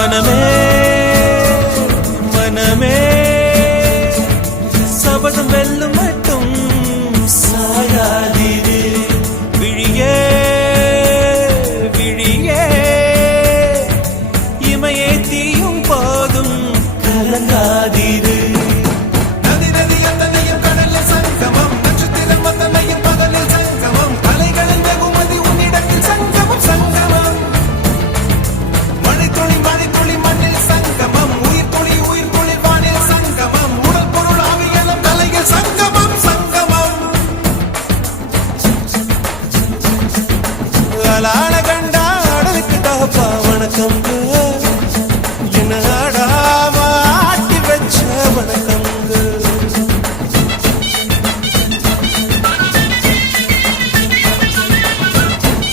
மனமே மனமே சபதம் வெல்லும் மட்டும் சாயாதீரு விழியே விழியே இமையே தீயும் போதும் கலங்காதீரு la la